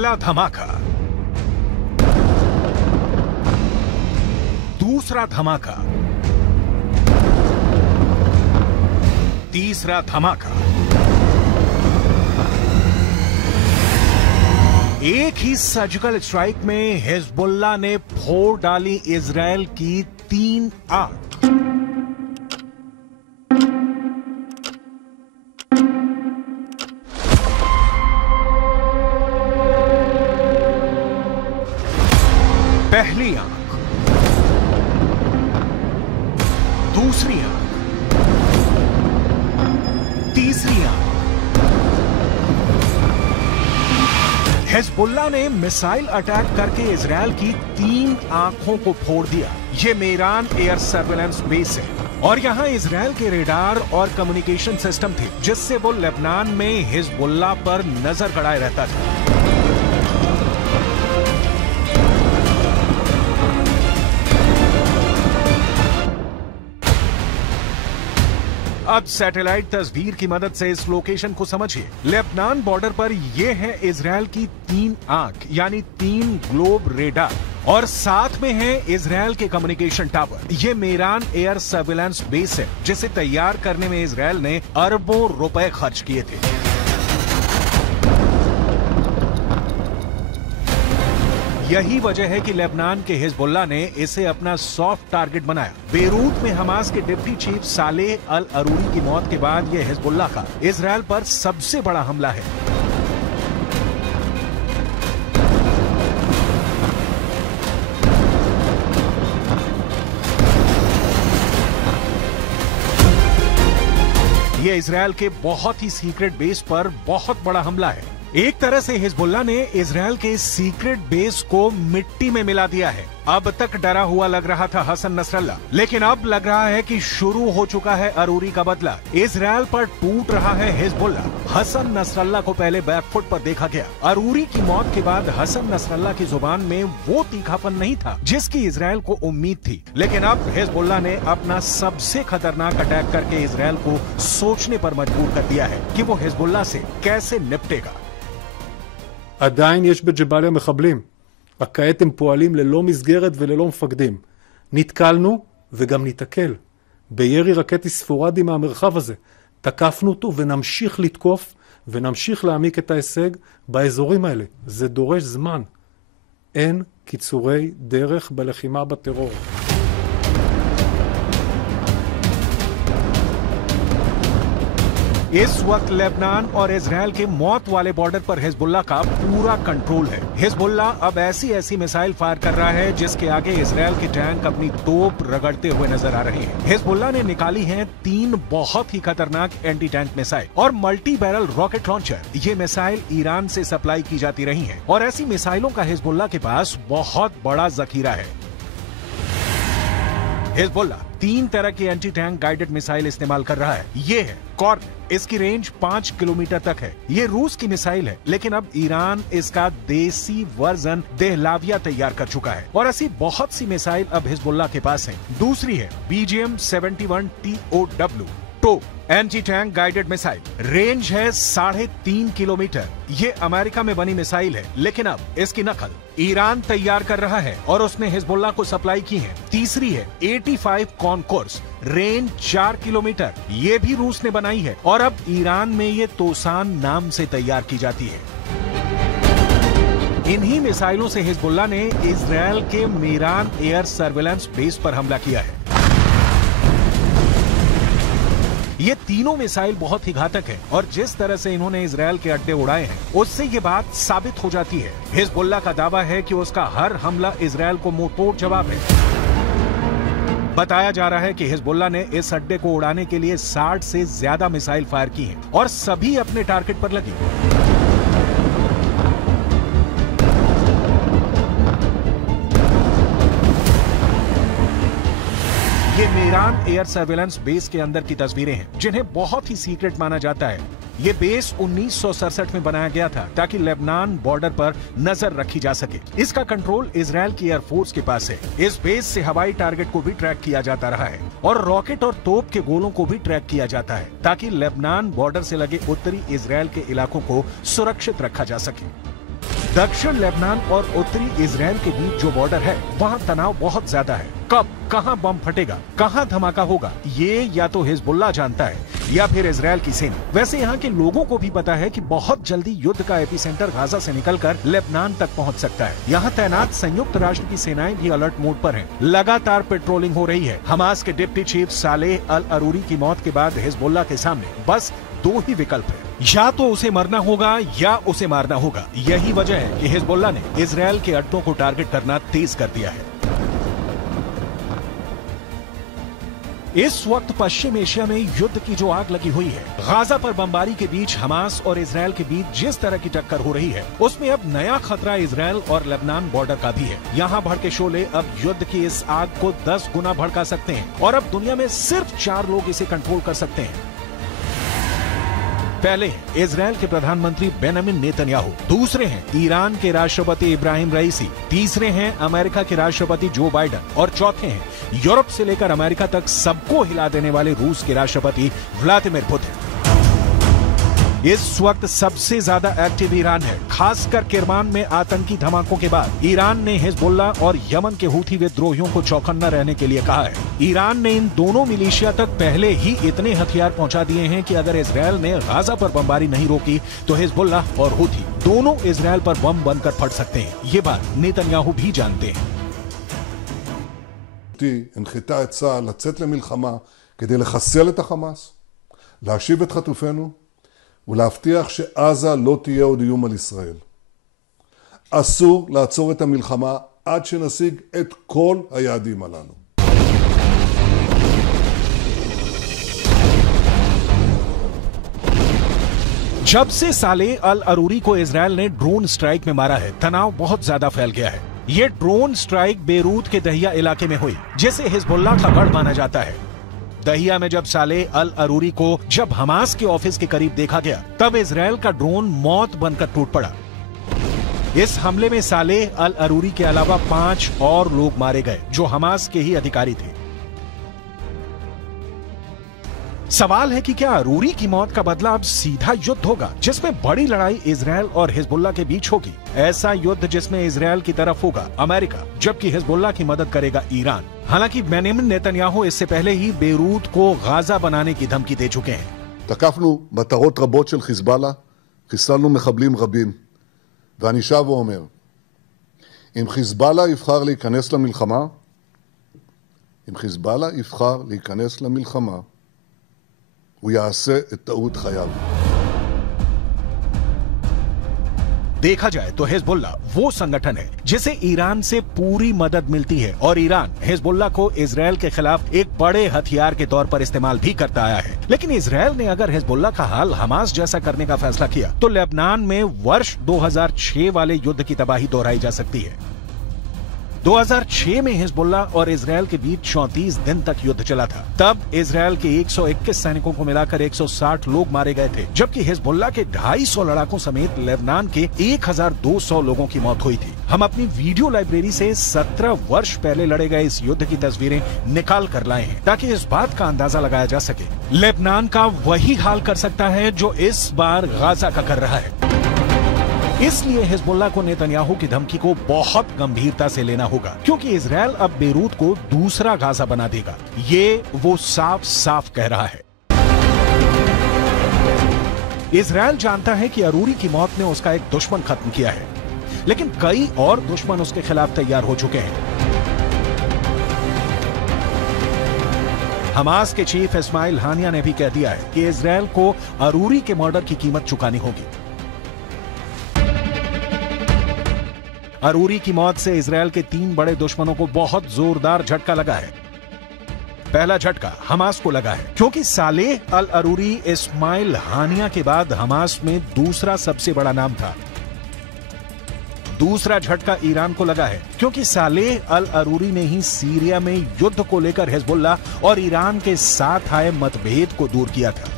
पहला धमाका, दूसरा धमाका, तीसरा धमाका। एक ही सर्जिकल स्ट्राइक में हिजबुल्लाह ने फोड़ डाली इजरायल की 3 आंख। पहली आंख, दूसरी आंख, तीसरी आंख। हिजबुल्लाह ने मिसाइल अटैक करके इजरायल की 3 आंखों को फोड़ दिया। ये मेरान एयर सर्विलेंस बेस है और यहां इजरायल के रेडार और कम्युनिकेशन सिस्टम थे, जिससे वो लेबनान में हिजबुल्लाह पर नजर गड़ाए रहता था। अब सैटेलाइट तस्वीर की मदद से इस लोकेशन को समझिए। लेबनान बॉर्डर पर ये है इजरायल की 3 आंख यानी 3 ग्लोब रेडार और साथ में है इजरायल के कम्युनिकेशन टावर। ये मेरान एयर सर्विलेंस बेस है, जिसे तैयार करने में इजरायल ने अरबों रुपए खर्च किए थे। यही वजह है कि लेबनान के हिजबुल्लाह ने इसे अपना सॉफ्ट टारगेट बनाया। बेरूत में हमास के डिप्टी चीफ सालेह अल अरूरी की मौत के बाद यह हिजबुल्लाह का इजरायल पर सबसे बड़ा हमला है। यह इजरायल के बहुत ही सीक्रेट बेस पर बहुत बड़ा हमला है। एक तरह से हिजबुल्लाह ने इजरायल के सीक्रेट बेस को मिट्टी में मिला दिया है। अब तक डरा हुआ लग रहा था हसन नसरल्लाह, लेकिन अब लग रहा है कि शुरू हो चुका है अरूरी का बदला। इजरायल पर टूट रहा है हिजबुल्लाह। हसन नसरल्लाह को पहले बैकफुट पर देखा गया। अरूरी की मौत के बाद हसन नसरल्लाह की जुबान में वो तीखापन नहीं था जिसकी इजरायल को उम्मीद थी, लेकिन अब हिजबुल्लाह ने अपना सबसे खतरनाक अटैक करके इजरायल को सोचने पर मजबूर कर दिया है कि वो हिजबुल्लाह से कैसे निपटेगा। עדיין יש בג'באליה מחבלים, רק כעת הם פועלים ללא מסגרת וללא מפקדים. נתקלנו וגם נתקל בירי רקטי ספורדי מהמרחב הזה. תקפנו אותו ונמשיך לתקוף ונמשיך להעמיק את ההישג באזורים האלה. זה דורש זמן. אין קיצורי דרך בלחימה בטרור. इस वक्त लेबनान और इजरायल के मौत वाले बॉर्डर पर हिजबुल्लाह का पूरा कंट्रोल है। हिजबुल्लाह अब ऐसी मिसाइल फायर कर रहा है जिसके आगे इजरायल के टैंक अपनी तोप रगड़ते हुए नजर आ रहे हैं। हिजबुल्लाह ने निकाली हैं 3 बहुत ही खतरनाक एंटी टैंक मिसाइल और मल्टी बैरल रॉकेट लॉन्चर। ये मिसाइल ईरान से सप्लाई की जाती रही हैं और ऐसी मिसाइलों का हिजबुल्लाह के पास बहुत बड़ा जखीरा है। हिजबुल्लाह 3 तरह की एंटी टैंक गाइडेड मिसाइल इस्तेमाल कर रहा है। ये है कॉर्न, इसकी रेंज 5 किलोमीटर तक है। ये रूस की मिसाइल है, लेकिन अब ईरान इसका देसी वर्जन देहलाविया तैयार कर चुका है और ऐसी बहुत सी मिसाइल अब हिजबुल्लाह के पास है। दूसरी है BGM-71 TOW tow anti tank guided missile. Range है 3.5 किलोमीटर। ये अमेरिका में बनी मिसाइल है, लेकिन अब इसकी नकल ईरान तैयार कर रहा है और उसने हिजबुल्लाह को सप्लाई की है। तीसरी है 85 कॉनकोर्स, रेंज 4 किलोमीटर। ये भी रूस ने बनाई है और अब ईरान में ये तोसान नाम से तैयार की जाती है। इन्हीं मिसाइलों से हिजबुल्लाह ने इजरायल के मेरान एयर सर्विलेंस बेस पर हमला किया है। ये तीनों मिसाइल बहुत ही घातक है और जिस तरह से इन्होंने इजरायल के अड्डे उड़ाए हैं, उससे ये बात साबित हो जाती है। हिजबुल्लाह का दावा है कि उसका हर हमला इजरायल को मुंहतोड़ जवाब है। बताया जा रहा है कि हिजबुल्लाह ने इस अड्डे को उड़ाने के लिए 60 से ज्यादा मिसाइल फायर की हैं और सभी अपने टारगेट पर लगी। ये मेरान एयर सर्विलेंस बेस के अंदर की तस्वीरें हैं, जिन्हें बहुत ही सीक्रेट माना जाता है। ये बेस 1967 में बनाया गया था ताकि लेबनान बॉर्डर पर नजर रखी जा सके। इसका कंट्रोल इजरायल की एयरफोर्स के पास है। इस बेस से हवाई टारगेट को भी ट्रैक किया जाता रहा है और रॉकेट और तोप के गोलों को भी ट्रैक किया जाता है ताकि लेबनान बॉर्डर से लगे उत्तरी इजरायल के इलाकों को सुरक्षित रखा जा सके। दक्षिण लेबनान और उत्तरी इजराइल के बीच जो बॉर्डर है वहाँ तनाव बहुत ज्यादा है। कब कहाँ बम फटेगा, कहाँ धमाका होगा, ये या तो हिजबुल्लाह जानता है या फिर इजराइल की सेना। वैसे यहाँ के लोगों को भी पता है कि बहुत जल्दी युद्ध का एपिसेंटर गाजा से निकलकर लेबनान तक पहुँच सकता है। यहाँ तैनात संयुक्त राष्ट्र की सेनाएं भी अलर्ट मोड पर हैं। लगातार पेट्रोलिंग हो रही है। हमास के डिप्टी चीफ सालेह अल अरूरी की मौत के बाद हिजबुल्लाह के सामने बस दो ही विकल्प है, या तो उसे मरना होगा या उसे मारना होगा। यही वजह है कि हिजबुल्लाह ने इजराइल के अड्डों को टारगेट करना तेज कर दिया है। इस वक्त पश्चिम एशिया में युद्ध की जो आग लगी हुई है, गाजा पर बमबारी के बीच हमास और इजराइल के बीच जिस तरह की टक्कर हो रही है, उसमें अब नया खतरा इजराइल और लेबनान बॉर्डर का भी है। यहाँ भड़के शोले अब युद्ध की इस आग को 10 गुना भड़का सकते हैं और अब दुनिया में सिर्फ 4 लोग इसे कंट्रोल कर सकते हैं। पहले हैं इजराइल के प्रधानमंत्री बेंजामिन नेतन्याहू, दूसरे हैं ईरान के राष्ट्रपति इब्राहिम रईसी, तीसरे हैं अमेरिका के राष्ट्रपति जो बाइडेन और चौथे हैं यूरोप से लेकर अमेरिका तक सबको हिला देने वाले रूस के राष्ट्रपति व्लादिमीर पुतिन। इस वक्त सबसे ज्यादा एक्टिव ईरान है, खासकर किरमान में आतंकी धमाकों के बाद ईरान ने हिजबुल्लाह और यमन के हूथी विद्रोहियों को चौकन्ना रहने के लिए कहा है। ईरान ने इन दोनों मिलिशिया तक पहले ही इतने हथियार पहुंचा दिए हैं कि अगर इजराइल ने गाजा पर बमबारी नहीं रोकी तो हिजबुल्लाह और हूथी दोनों इजराइल पर बम बनकर फट सकते हैं। ये बात नेतन्याहू भी जानते हैं। הנחתה את צה"ל לצאת למלחמה כדי לחסל את החמאס, להשיב את חטופינו ולהבטיח שעזה לא תהיה עוד איום על ישראל. אסור לעצור את המלחמה עד שנשיג את כל היעדים הללו. जब से सालेह अल अरूरी को इजराइल ने ड्रोन स्ट्राइक में मारा है, तनाव बहुत ज्यादा फैल गया है। ये ड्रोन स्ट्राइक बेरूत के दहिया इलाके में हुई, जिसे हिजबुल्लाह का गढ़ माना जाता है। दहिया में जब सालेह अल अरूरी को जब हमास के ऑफिस के करीब देखा गया, तब इजराइल का ड्रोन मौत बनकर टूट पड़ा। इस हमले में सालेह अल अरूरी के अलावा 5 और लोग मारे गए जो हमास के ही अधिकारी थे। सवाल है कि क्या अरूरी की मौत का बदला अब सीधा युद्ध होगा, जिसमें बड़ी लड़ाई इजराइल और हिजबुल्लाह के बीच होगी। ऐसा युद्ध जिसमें इजराइल की तरफ होगा अमेरिका, जबकि हिजबुल्लाह की मदद करेगा ईरान। हालांकि बेंजामिन नेतन्याहू इससे पहले ही बेरूत को गाजा बनाने की धमकी दे चुके हैं। תקפנו מטרות רבות של חיזבאללה, חיסלנו מחבלים רבים, ואני שב ואומר, אם חיזבאללה יבחר להיכנס למלחמה, אם חיזבאללה יבחר להיכנס למלחמה, הוא יעשה את טעות חייו. देखा जाए तो हिजबुल्लाह वो संगठन है जिसे ईरान से पूरी मदद मिलती है और ईरान हिजबुल्लाह को इजराइल के खिलाफ एक बड़े हथियार के तौर पर इस्तेमाल भी करता आया है। लेकिन इजराइल ने अगर हिजबुल्लाह का हाल हमास जैसा करने का फैसला किया तो लेबनान में वर्ष 2006 वाले युद्ध की तबाही दोहराई जा सकती है। 2006 में हिजबुल्लाह और इजराइल के बीच 34 दिन तक युद्ध चला था। तब इजराइल के 121 सैनिकों को मिलाकर 160 लोग मारे गए थे, जबकि हिजबुल्लाह के 250 लड़ाकों समेत लेबनान के 1200 लोगों की मौत हुई थी। हम अपनी वीडियो लाइब्रेरी से 17 वर्ष पहले लड़े गए इस युद्ध की तस्वीरें निकाल कर लाए हैं ताकि इस बात का अंदाजा लगाया जा सके। लेबनान का वही हाल कर सकता है जो इस बार गाजा का कर रहा है। इसलिए हिजबुल्लाह को नेतन्याहू की धमकी को बहुत गंभीरता से लेना होगा, क्योंकि इजराइल अब बेरूत को दूसरा गाजा बना देगा। ये वो साफ साफ कह रहा है। इजराइल जानता है कि अरूरी की मौत ने उसका एक दुश्मन खत्म किया है, लेकिन कई और दुश्मन उसके खिलाफ तैयार हो चुके हैं। हमास के चीफ इस्माइल हानिया ने भी कह दिया है कि इजराइल को अरूरी के मर्डर की कीमत चुकानी होगी। अरूरी की मौत से इजराइल के 3 बड़े दुश्मनों को बहुत जोरदार झटका लगा है। पहला झटका हमास को लगा है, क्योंकि सालेह अल अरूरी इस्माइल हानिया के बाद हमास में दूसरा सबसे बड़ा नाम था। दूसरा झटका ईरान को लगा है, क्योंकि सालेह अल अरूरी ने ही सीरिया में युद्ध को लेकर हिजबुल्लाह और ईरान के साथ आए मतभेद को दूर किया था।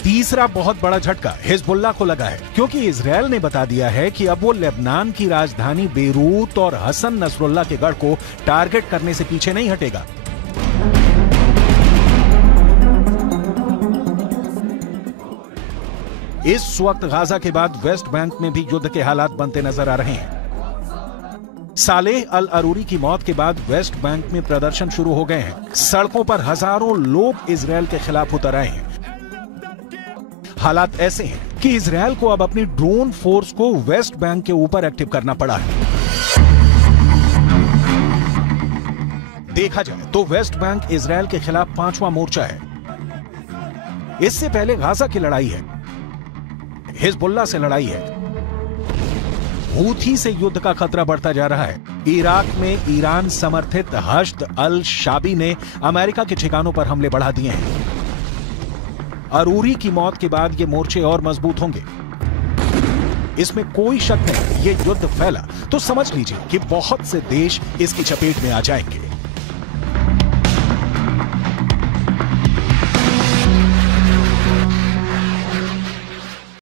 तीसरा बहुत बड़ा झटका हिजबुल्लाह को लगा है, क्योंकि इजराइल ने बता दिया है कि अब वो लेबनान की राजधानी बेरूत और हसन नसरुल्लाह के गढ़ को टारगेट करने से पीछे नहीं हटेगा। इस वक्त गाजा के बाद वेस्ट बैंक में भी युद्ध के हालात बनते नजर आ रहे हैं। सालेह अल अरूरी की मौत के बाद वेस्ट बैंक में प्रदर्शन शुरू हो गए हैं। सड़कों पर हजारों लोग इजरायल के खिलाफ उतर आए हैं। हालात ऐसे हैं कि इजरायल को अब अपनी ड्रोन फोर्स को वेस्ट बैंक के ऊपर एक्टिव करना पड़ा है। देखा जाए तो वेस्ट बैंक इजरायल के खिलाफ 5वां मोर्चा है। इससे पहले गाजा की लड़ाई है, हिजबुल्लाह से लड़ाई है, हूथी से युद्ध का खतरा बढ़ता जा रहा है। इराक में ईरान समर्थित हश्द अल शाबी ने अमेरिका के ठिकानों पर हमले बढ़ा दिए हैं। अरूरी की मौत के बाद ये मोर्चे और मजबूत होंगे, इसमें कोई शक नहीं। ये युद्ध फैला तो समझ लीजिए कि बहुत से देश इसकी चपेट में आ जाएंगे।